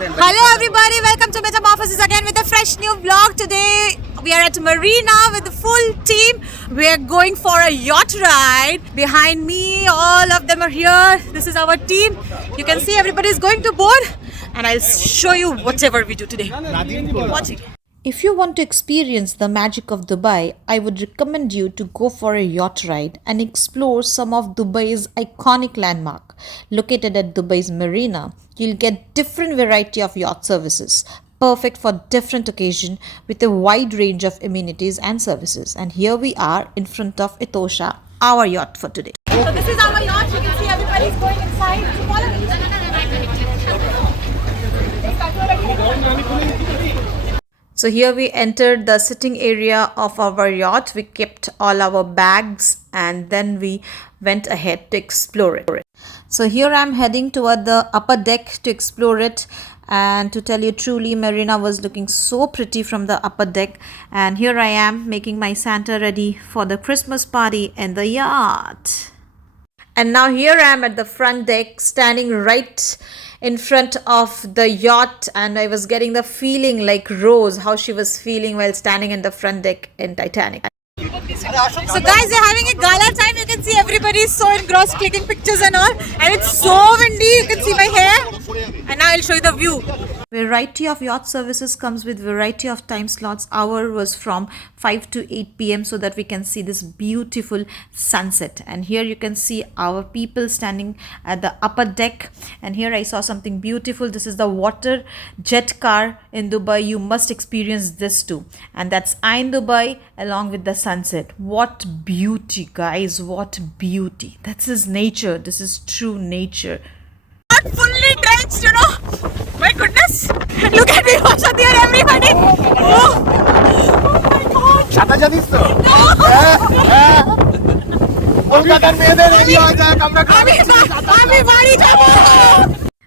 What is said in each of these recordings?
Hello everybody, welcome to Metamorphosis again with a fresh new vlog. Today we are at Marina with the full team. We are going for a yacht ride. Behind me, all of them are here. This is our team. You can see everybody is going to board and I'll show you whatever we do today. Watch it. If you want to experience the magic of Dubai, I would recommend you to go for a yacht ride and explore some of Dubai's iconic landmark. Located at Dubai's Marina, you'll get different variety of yacht services, perfect for different occasion with a wide range of amenities and services. And here we are in front of Etosha, our yacht for today. So this is our yacht. You can see everybody's going inside. Follow me. So here we entered the sitting area of our yacht. We kept all our bags and then we went ahead to explore it. So here I'm heading toward the upper deck to explore it, and to tell you truly, Marina was looking so pretty from the upper deck, and here I am making my Santa ready for the Christmas party in the yacht. And now here I am at the front deck, standing right in front of the yacht, and I was getting the feeling like Rose, how she was feeling while standing in the front deck in Titanic. So guys, they're having a gala time. You can see everybody is so engrossed clicking pictures and all, and it's so windy. You can see my hair, and now I'll show you the view. Variety of yacht services comes with variety of time slots. Our was from 5 to 8 p.m. so that we can see this beautiful sunset. And here you can see our people standing at the upper deck. And here I saw something beautiful. This is the water jet car in Dubai. You must experience this too. And that's Ain Dubai along with the sunset. What beauty, guys. What beauty. That's his nature. This is true nature. Not fully drenched, you know. My goodness. Look at me, Shadi and everybody. Oh my god. Shata jadis to? No.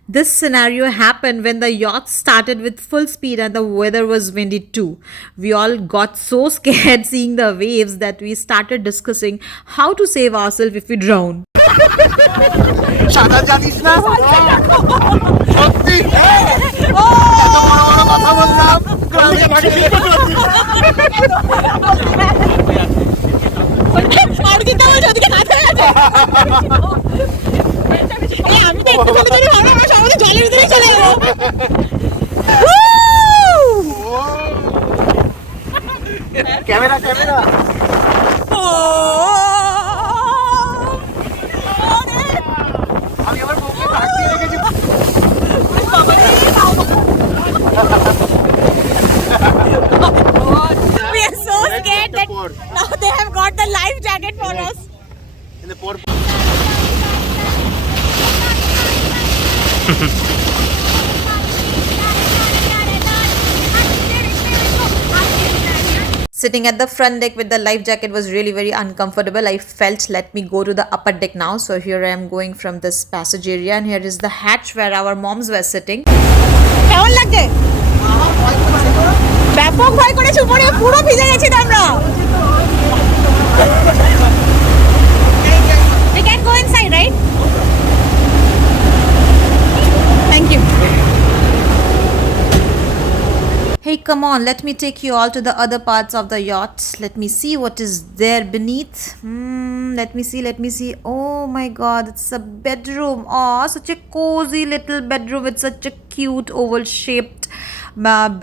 This scenario happened when the yacht started with full speed and the weather was windy too. We all got so scared seeing the waves that we started discussing how to save ourselves if we drown. সাদা জানিস না সত্যি এত বড় বড় কথা বললাম গ্রামে আর কি তাও ওদিকে কাজ হয়ে গেছে এই আমি তো একটু চলে চলে ভাবলাম আমরা সবাই জলের ভিতরে চলে যাব camera camera We are so scared that now they have got the life jacket for us. In the port. Sitting at the front deck with the life jacket was really very uncomfortable. I felt let me go to the upper deck now. So here I am going from this passage area, and here is the hatch where our moms were sitting. কেমন লাগছে? ব্যাপক ভয় করেছে, উপরে পুরো ভিজে গেছি আমরা। We can go inside, right? Thank you. Hey, come on, let me take you all to the other parts of the yacht. Let me see what is there beneath. Let me see. Oh my god, it's a bedroom. Oh, such a cozy little bedroom with such a cute oval shaped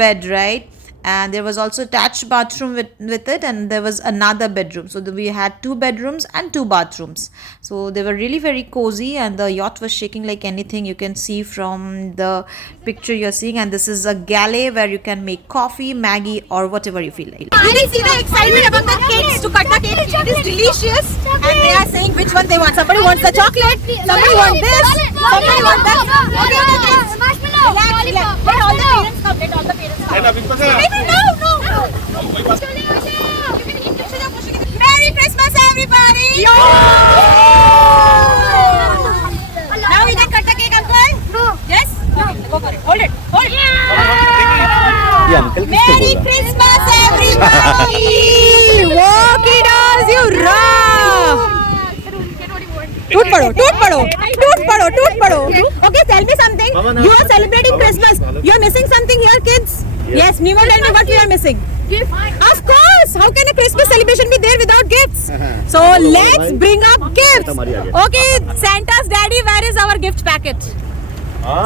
bed, right? And there was also attached bathroom with it, and there was another bedroom. So we had 2 bedrooms and 2 bathrooms. So they were really very cozy, and the yacht was shaking like anything. You can see from the picture you're seeing, and this is a galley where you can make coffee, Maggie, or whatever you feel like. You can see the excitement among the kids to cut the cake. It is delicious, and they are saying which one they want. Somebody wants the chocolate, somebody wants this, somebody wants that. Relax. Let all the parents come. Let all the parents come. No. Merry Christmas, everybody! Yo! Now we can cut the cake, uncle? No. Yes? No. Go for it. Hold it. Yeah. Merry Christmas, everybody! Walk it as you rock! Toot pado. Okay, tell me something. You are celebrating Christmas. You are missing something here, kids. Yes, Nemo, tell me what we are missing. Of course. How can a Christmas celebration be there without gifts? So let's bring up gifts. Okay, Santa's daddy, where is our gift packet?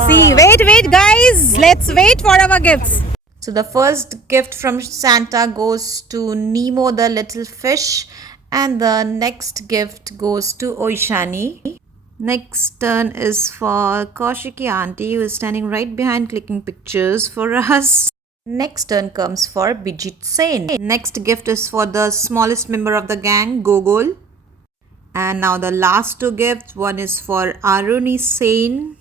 See, wait, guys. Let's wait for our gifts. So the first gift from Santa goes to Nemo the little fish, and the next gift goes to Oishani. Next turn is for Kaushiki auntie, who is standing right behind clicking pictures for us. Next turn comes for Bijit Sen. Next gift is for the smallest member of the gang, Gogol. And now the last two gifts, one is for Aruni Sen,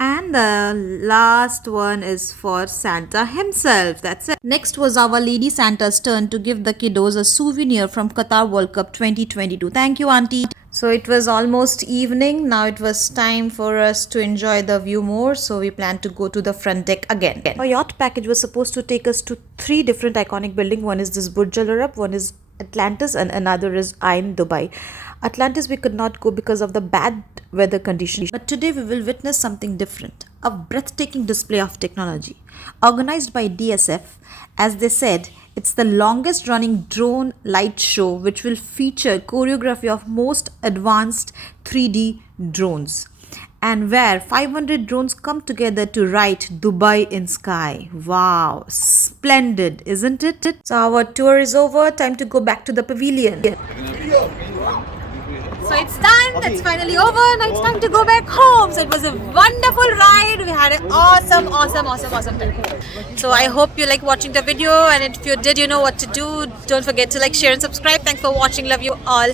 and the last one is for Santa himself. That's it. Next was our Lady Santa's turn to give the kiddos a souvenir from Qatar World Cup 2022. Thank you, auntie. So it was almost evening. Now it was time for us to enjoy the view more. So we planned to go to the front deck again. Our yacht package was supposed to take us to 3 different iconic buildings. One is this Burj Al Arab, one is Atlantis, and another is Ain Dubai. Atlantis we could not go because of the bad weather conditions. But today we will witness something different. A breathtaking display of technology. Organized by DSF, as they said, it's the longest running drone light show which will feature choreography of most advanced 3D drones, and where 500 drones come together to write Dubai in sky. Wow, splendid, isn't it? So our tour is over. Time to go back to the pavilion. So it's done. It's finally over. Now it's time to go back home. So it was a wonderful ride. We had an awesome time. So I hope you like watching the video, and if you did, you know what to do. Don't forget to like, share and subscribe. Thanks for watching. Love you all.